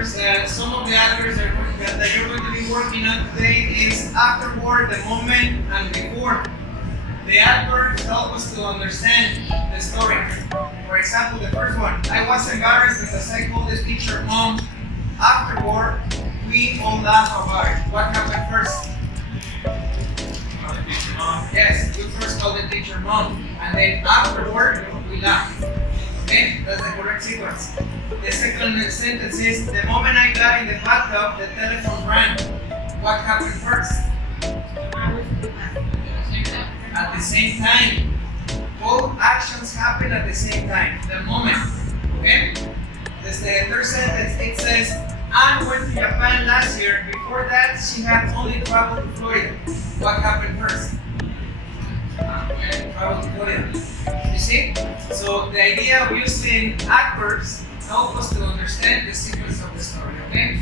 adverbs, some of the adverbs that you're going to be working on today is afterward, the moment, and before. The adverbs help us to understand the story. For example, the first one, I was embarrassed because I called the teacher mom. Afterward, we all laugh about it. What happened first? Yes, we first called the teacher mom, and then afterward, we laugh. Okay, that's the correct sequence. The second sentence is, the moment I got in the bathtub, the telephone rang. What happened first? At the same time. Both actions happen at the same time. The moment. Okay? This the third sentence. It says, Anne went to Japan last year. Before that, she had only traveled to Florida. What happened first? Traveled to Florida. You see? So the idea of using adverbs help us to understand the sequence of the story. Okay?